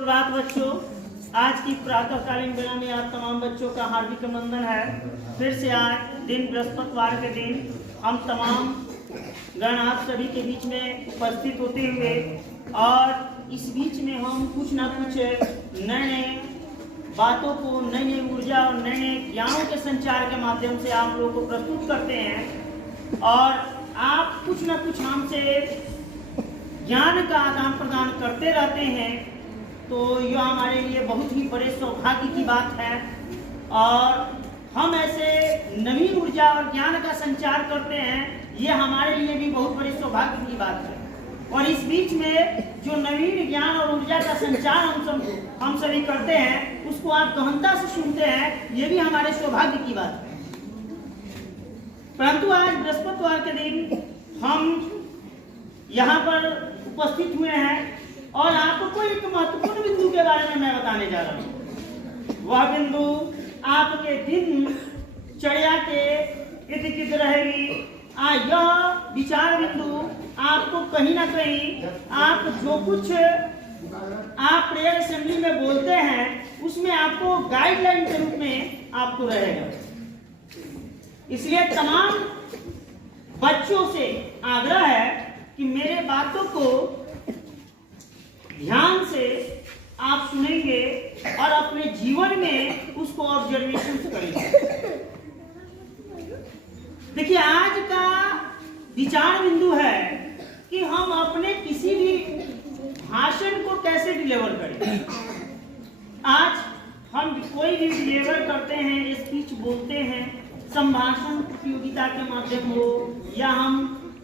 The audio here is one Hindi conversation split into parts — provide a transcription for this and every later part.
प्रभात बच्चों, आज की प्रातःकालीन बेला में आप तमाम बच्चों का हार्दिक अभिनंदन है। फिर से आज दिन बृहस्पतिवार के दिन हम तमाम गण आप सभी के बीच में उपस्थित होते हुए और इस बीच में हम कुछ ना कुछ नए नए बातों को, नई नई ऊर्जा और नए नए ज्ञानों के संचार के माध्यम से आप लोगों को प्रस्तुत करते हैं और आप कुछ ना कुछ हमसे ज्ञान का आदान प्रदान करते रहते हैं। तो यह हमारे लिए बहुत ही बड़े सौभाग्य की बात है और हम ऐसे नवीन ऊर्जा और ज्ञान का संचार करते हैं, ये हमारे लिए भी बहुत बड़े सौभाग्य की बात है। और इस बीच में जो नवीन ज्ञान और ऊर्जा का संचार हम सभी करते हैं, उसको आप गहनता से सुनते हैं, ये भी हमारे सौभाग्य की बात है। परंतु आज बृहस्पतिवार के दिन हम यहाँ पर उपस्थित हुए हैं और आपको एक महत्वपूर्ण बिंदु के बारे में मैं बताने जा रहा हूँ। वह बिंदु आपके दिनचर्या के इर्द गिर्द रहेगी। यह विचार बिंदु आपको कहीं ना कहीं आप जो कुछ आप प्रेयर असेंबली में बोलते हैं, उसमें आपको गाइडलाइन के रूप में आपको रहेगा। इसलिए तमाम बच्चों से आग्रह है कि मेरे बातों को ध्यान से आप सुनेंगे और अपने जीवन में उसको ऑब्जर्वेशन करेंगे। देखिए, आज का विचार बिंदु है कि हम अपने किसी भी भाषण को कैसे डिलीवर करें। आज हम कोई भी डिलीवर करते हैं, स्पीच बोलते हैं, संभाषण प्रतियोगिता के माध्यम हो या हम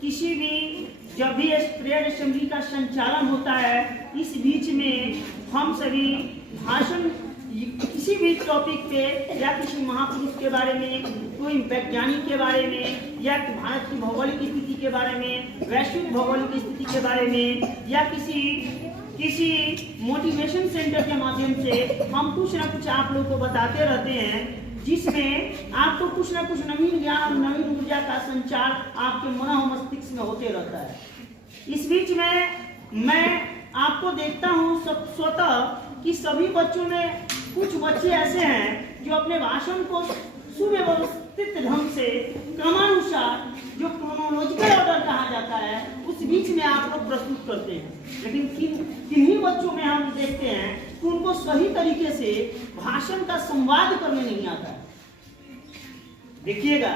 किसी भी जब भी प्रेयर असेंबली का संचालन होता है, इस बीच में हम सभी भाषण किसी भी टॉपिक पे या किसी महापुरुष के बारे में, कोई वैज्ञानिक के बारे में या भारत की भौगोलिक स्थिति के बारे में, वैश्विक भौगोलिक स्थिति के बारे में या किसी मोटिवेशन सेंटर के माध्यम से हम कुछ ना कुछ आप लोगों को बताते रहते हैं, जिसमें आपको कुछ ना कुछ नवीन ज्ञान, नवीन ऊर्जा का संचार आपके मन और मस्तिष्क में होते रहता है। इस बीच में मैं आपको देखता हूँ स्वतः कि सभी बच्चों में कुछ बच्चे ऐसे हैं जो अपने भाषण को सुव्यवस्थित ढंग से क्रमानुसार, जो क्रोनोलॉजिकल ऑर्डर कहा जाता है, उस बीच में आप लोग प्रस्तुत करते हैं। लेकिन किन्हीं बच्चों में हम देखते हैं कि उनको सही तरीके से भाषण का संवाद करने नहीं आता है। देखिएगा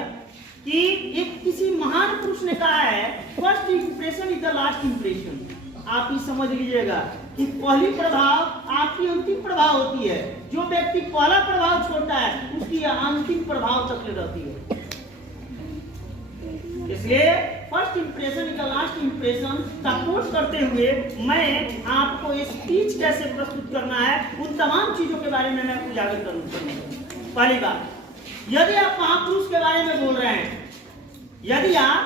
कि एक किसी महान पुरुष ने कहा है, first impression is the last impression. आप ही समझ लीजिएगा कि पहली प्रभाव आपकी अंतिम प्रभाव होती है। जो व्यक्ति पहला प्रभाव छोड़ता है, उसकी अंतिम प्रभाव तक रहती है। इसलिए first impression is the last impression support करते हुए मैं आपको स्पीच कैसे प्रस्तुत करना है, उन तमाम चीजों के बारे में मैं उजागर करूंगा। पहली बात, यदि आप महापुरुष के बारे में बोल रहे हैं, यदि आप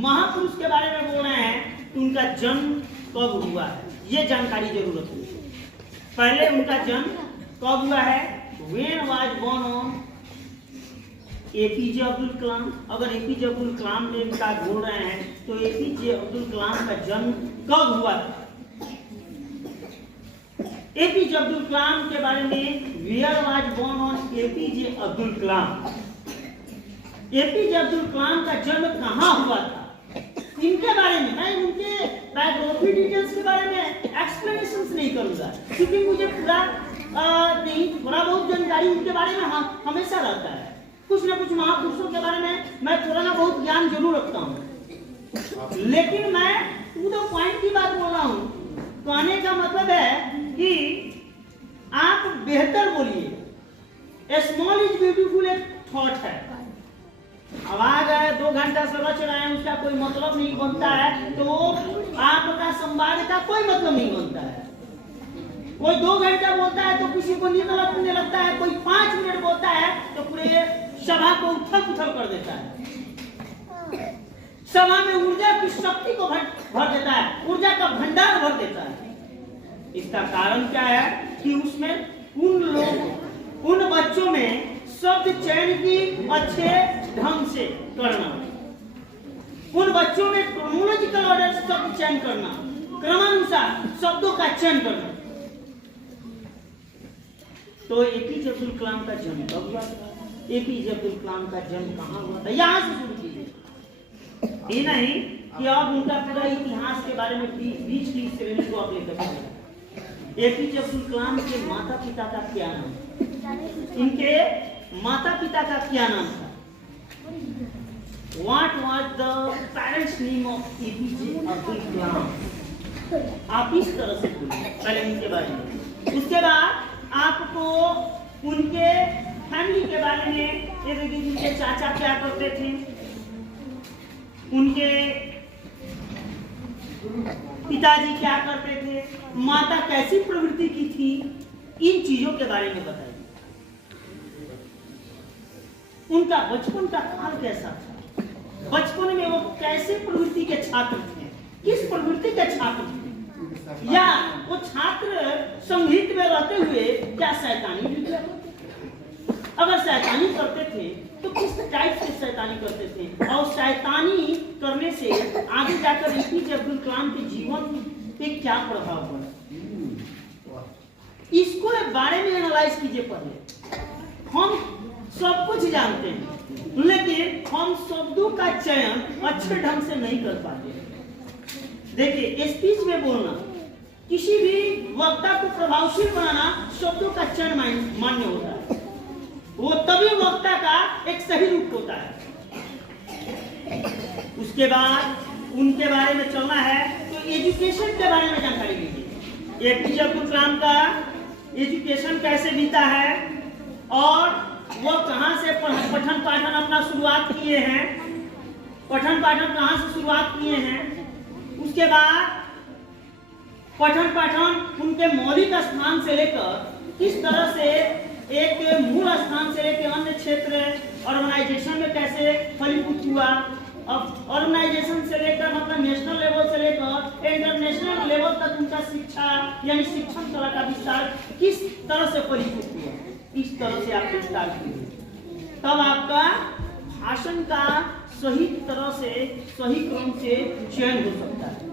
महापुरुष के बारे में बोल रहे हैं, तो उनका जन्म कब हुआ है, ये जानकारी जरूरत है। पहले उनका जन्म कब हुआ है, when was born on APJ Abdul Kalam. अगर एपीजे अब्दुल कलाम ने का बोल रहे हैं, तो एपीजे अब्दुल कलाम का जन्म कब हुआ था। एपीजे अब्दुल कलाम के बारे में where was born on APJ Abdul Kalam, APJ Abdul Kalam का जन्म कहाँ हुआ था, इनके बारे में मैं उनके बायोग्राफी डिटेल्स के बारे में एक्सप्लेनेशंस नहीं करूंगा, क्योंकि मुझे पूरा नहीं, थोड़ा बहुत जानकारी उनके बारे में हमेशा रहता है। कुछ ना कुछ महापुरुषों के बारे में मैं थोड़ा ना बहुत ज्ञान जरूर रखता हूँ, लेकिन मैं टू द पॉइंट की बात बोल रहा हूँ। कहने का मतलब है कि आप बेहतर बोलिए। स्मॉल इज ब्यूटीफुल एक थॉट है। अब आ गए 2 घंटा से रच रहे हैं, उसका कोई मतलब नहीं बनता है, तो आपका संवाद का कोई मतलब नहीं बनता है। कोई 2 घंटा बोलता है तो किसी को नींद लगने लगता है, कोई 5 मिनट बोलता है तो पूरे सभा को उथल पुथल कर देता है, सभा में ऊर्जा की शक्ति को भर देता है, ऊर्जा का भंडार भर देता है। इसका कारण क्या है कि उसमें उन बच्चों में शब्द चयन की अच्छे ढंग से करना, उन बच्चों में क्रोनोलॉजिकल ऑर्डर शब्द चयन करना, क्रमानुसार शब्दों का चयन करना, तो एपीजे अब्दुल कलाम का जन्म कब हुआ था? एपीजे अब्दुल कलाम का जन्म कहाँ हुआ था? यहाँ से शुरू कीजिए। ये नहीं कि आप उनका पूरा इतिहास के बारे में 20 श्रेणी को आप लेकर चले। एपीजे अब्दुल कलाम के माता पिता का क्या नाम? इनके माता पिता का क्या नाम था? What was the parents' name of APJ Abdul Kalam? आप इस तरह से बोलिए पहले उनके बारे में। उसके बाद आपको उनके फैमिली के बारे में, ये देखिए उनके चाचा क्या करते थे, उनके पिताजी क्या करते थे, माता कैसी प्रवृत्ति की थी, इन चीजों के बारे में बताइए। उनका बचपन का काल कैसा था? बचपन में वो कैसे प्रवृत्ति के छात्र थे, किस प्रवृत्ति के छात्र थे, या वो छात्र संगीत में रहते हुए क्या शैतानी भी करते थे? अगर शैतानी करते थे तो किस टाइप से शैतानी करते थे, और शैतानी करने से आगे जाकर एपीजे अब्दुल कलाम के जीवन पे क्या प्रभाव पड़ा, इसको बारे में एनालाइज कीजिए। पहले हम सब कुछ जानते हैं, लेकिन हम शब्दों का चयन अच्छे ढंग से नहीं कर पाते। देखिए, स्पीच में बोलना, किसी भी वक्ता को प्रभावशील बनाना शब्दों का चयन मान्य होता है। वो तभी वक्ता का एक सही रूप होता है। उसके बाद उनके बारे में चलना है तो एजुकेशन के बारे में जानकारी लीजिए। एपीजे अब्दुल कलाम का एजुकेशन कैसे बीता है और वो कहां से पठन पाठन अपना शुरुआत किए हैं, पठन पाठन कहां से शुरुआत किए हैं। उसके बाद पठन पाठन उनके मौलिक स्थान से लेकर किस तरह से एक मूल स्थान से लेकर अन्य क्षेत्र ऑर्गेनाइजेशन में कैसे फलीभूत हुआ, अब ऑर्गेनाइजेशन से लेकर मतलब नेशनल लेवल से लेकर इंटरनेशनल लेवल तक उनका शिक्षा यानी शिक्षण कला का विस्तार किस तरह से फलीभूत हुआ, इस तरह से आप विस्तार कीजिए। तब आपका भाषण का सही तरह से सही क्रम से चयन हो सकता है।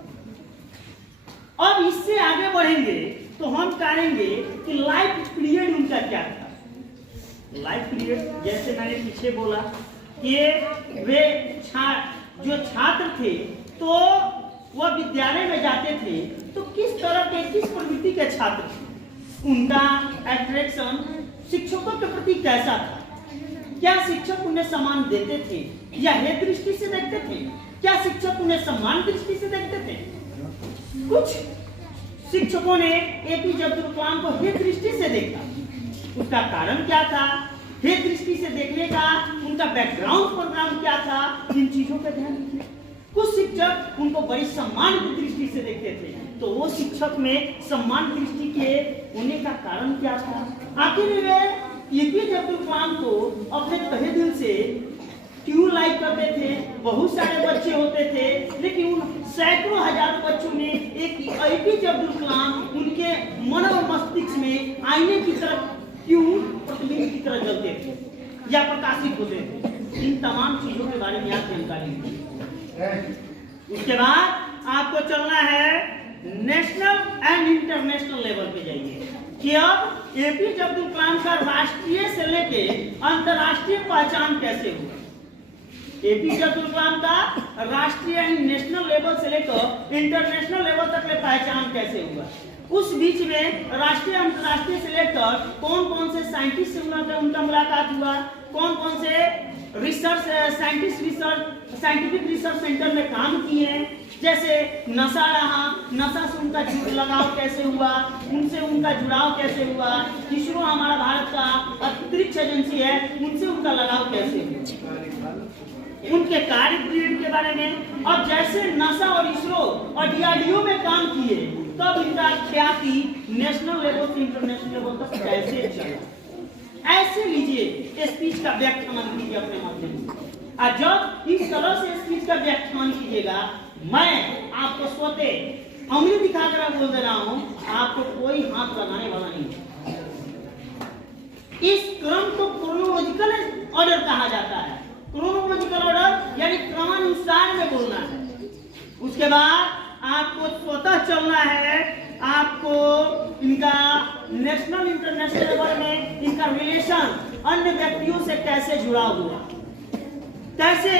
अब इससे आगे बढ़ेंगे तो हम कहेंगे कि लाइफ पीरियड उनका क्या था। लाइफ पीरियड जैसे मैंने पीछे बोला कि वे जो छात्र थे तो वह विद्यालय में जाते थे तो किस तरह के किस प्रवृत्ति के छात्र थे, उनका अट्रैक्शन शिक्षकों के प्रति कैसा था, क्या शिक्षक उन्हें सम्मान देते थे या हे दृष्टि से देखते थे, क्या शिक्षक उन्हें सम्मान दृष्टि से देखते थे। कुछ शिक्षकों ने एपीजे अब्दुल कलाम को हे दृष्टि से देखा, उसका कारण क्या था, हे दृष्टि से देखने का उनका बैकग्राउंड प्रोग्राम क्या था, इन चीजों का ध्यान रखिए। कुछ शिक्षक उनको बड़ी सम्मान की दृष्टि से देखते थे, तो वो शिक्षक में सम्मान दृष्टि के होने का कारण क्या था। आखिर वे एपीजे अब्दुल कलाम को अपने तहे दिल से क्यों लाइक करते थे। बहुत सारे बच्चे होते थे, लेकिन उन सैकड़ों हजारों बच्चों में एक एपीजे अब्दुल कलाम उनके मन और मस्तिष्क में आईने की तरह क्यों प्रतिबिंब की तरह जलते थे या प्रकाशित होते थे। इन तमाम चीजों के बारे में आप जानकारी लीजिए। उसके बाद आपको चलना है नेशनल एंड इंटरनेशनल लेवल पे जाइए कि अब एपीजे अब्दुल कलाम का राष्ट्रीय से लेके अंतर्राष्ट्रीय पहचान कैसे हुआ। एपीजे अब्दुल कलाम का राष्ट्रीय यानी नेशनल लेवल से लेकर इंटरनेशनल लेवल तक ले पहचान कैसे हुआ। उस बीच में राष्ट्रीय अंतर्राष्ट्रीय से लेकर कौन कौन से साइंटिस्ट से उनका मुलाकात हुआ, कौन कौन से रिसर्च साइंटिफिक रिसर्च सेंटर में काम किए, जैसे नसा रहा, नसा से उनका लगाव कैसे हुआ, उनसे उनका जुड़ाव कैसे हुआ, इसरो हमारा भारत का अंतरिक्ष एजेंसी है, उनसे उनका लगाव कैसे हुआ, उनके कार्य पीरियड के बारे में। और जैसे नासा और इसरो और डीआरडीओ में काम किए तब इनका ख्याति नेशनल लेवल से इंटरनेशनल लेवल तक कैसे चला। ऐसे लीजिए स्पीच का व्याख्यान कीजिए अपने माध्यम से, और जब इस तरह से स्पीच का व्याख्यान कीजिएगा, मैं आपको स्वतः उंगली दिखाकर बोल दे रहा हूं, आपको कोई हाथ लगाने वाला नहीं है। इस क्रम को क्रोनोलॉजिकल ऑर्डर कहा जाता है। क्रोनोलॉजिकल ऑर्डर यानी क्रमानुसार में बोलना है। उसके बाद आपको स्वतः चलना है आपको इनका नेशनल इंटरनेशनल लेवल में इनका रिलेशन अन्य व्यक्तियों से कैसे जुड़ा हुआ, कैसे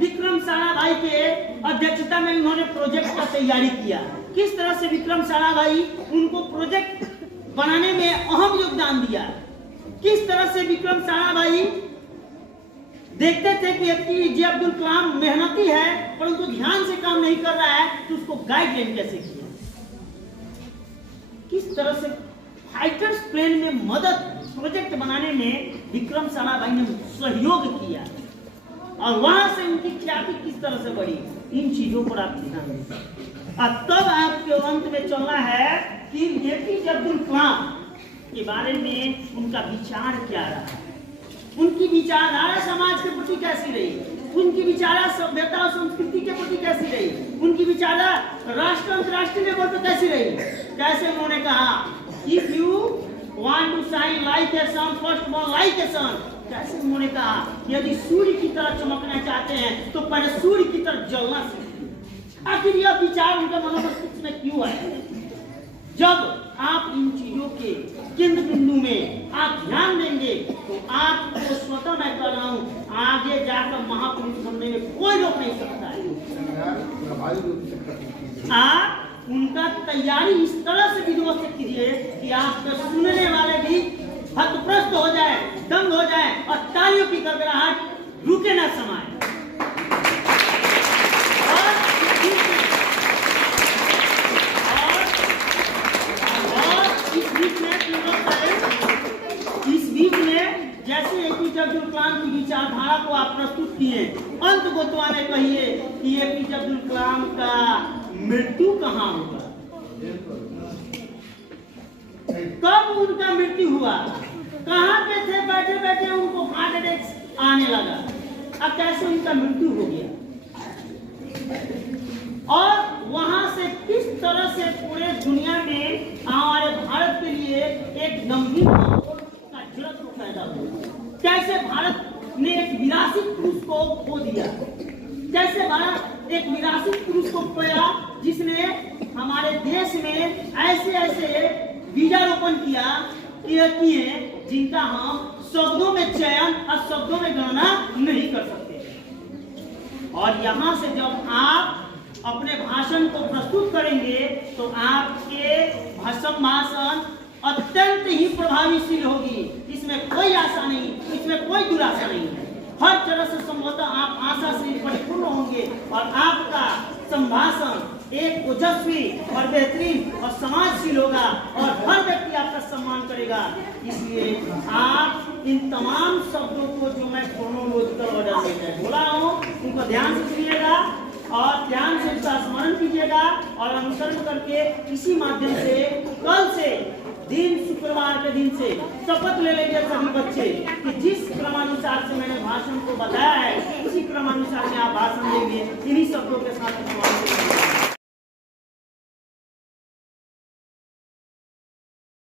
विक्रम साराभाई के अध्यक्षता में उन्होंने प्रोजेक्ट का तैयारी किया, किस तरह से विक्रम साराभाई उनको प्रोजेक्ट बनाने में अहम योगदान दिया, किस तरह से विक्रम साराभाई देखते थे कि एपीजे अब्दुल कलाम मेहनती है परंतु ध्यान से काम नहीं कर रहा है, तो उसको गाइडलाइन कैसे किया, किस तरह से फाइटर्स प्लेन में मदद प्रोजेक्ट बनाने में विक्रम साराभाई ने सहयोग किया और वहां से उनकी ख्याति किस तरह से बढ़ी, इन चीजों पर आप ध्यान दें। और तब आपके अंत में चलना है कि एपीजे अब्दुल कलाम के बारे में उनका विचार क्या रहा, उनकी विचारधारा समाज के प्रति कैसी रही, उनकी विचारधारा सभ्यता और संस्कृति के प्रति कैसी रही, उनकी विचारधारा राष्ट्र अंतरराष्ट्रीय लेवल पर कैसी रही। कैसे उन्होंने कहा, if you want to shine like a sun first burn like a sun, कैसे उन्होंने कहा यदि सूर्य की तरह चमकना चाहते हैं तो पहले सूर्य की तरह जलना सीखें। आखिर यह विचार उनका मनोमस्तिष्क में क्यों आया? जब आप इन चीजों के केंद्र बिंदु में आप ध्यान देंगे तो आपको स्वतः मैं कर रहा हूं आगे जाकर महापुरुष बनने में कोई रोक नहीं सकता है। आप उनका तैयारी इस तरह से व्यवस्थित कीजिए कि आपके सुनने वाले भी हतप्रस्त हो जाए, दंग हो जाए और तालियों की गड़गड़ाहट रुके ना समाये। इस बीच में जैसे एपीजे अब्दुल कलाम की विचारधारा को आप प्रस्तुत किए, अंत गोतवा ने कहिए कि एपीजे अब्दुल कलाम का मृत्यु कहाँ होगा, कब उनका मृत्यु हुआ, कहाँ पे थे बैठे बैठे उनको हार्ट अटैक आने लगा, अब कैसे उनका मृत्यु हो गया और वहां से किस तरह से पूरे दुनिया में हमारे भारत के लिए एक गंभीर का झलक को पैदा हुआ, कैसे भारत ने एक विरासत पुरुष को खो दिया, कैसे भारत एक विरासत पुरुष को खोया जिसने हमारे देश में ऐसे ऐसे बीजारोपण किए जिनका हम शब्दों में चयन और शब्दों में गणना नहीं कर सकते। और यहाँ से जब आप अपने भाषण को प्रस्तुत करेंगे तो आपके भाषण अत्यंत ही प्रभावशील होगी, इसमें कोई आशा नहीं, इसमें कोई दुराशा नहीं है। हर तरह से संभवतः आप आशा से परिपूर्ण होंगे और आपका संभाषण एक ओजस्वी और बेहतरीन और समाजशील होगा और हर व्यक्ति आपका सम्मान करेगा। इसलिए आप इन तमाम शब्दों को जो मैं क्रोनोलॉजिकल ऑर्डर में बोला हूँ उनको ध्यान से सुनिएगा और ध्यान से उसका स्मरण कीजिएगा और अनुसरण करके इसी माध्यम से कल से दिन शुक्रवार के दिन से शपथ ले लेंगे सभी बच्चे कि जिस क्रमानुसार से मैंने भाषण को बताया है उसी क्रमानुसार में आप भाषण देंगे, इन्हीं शब्दों के साथ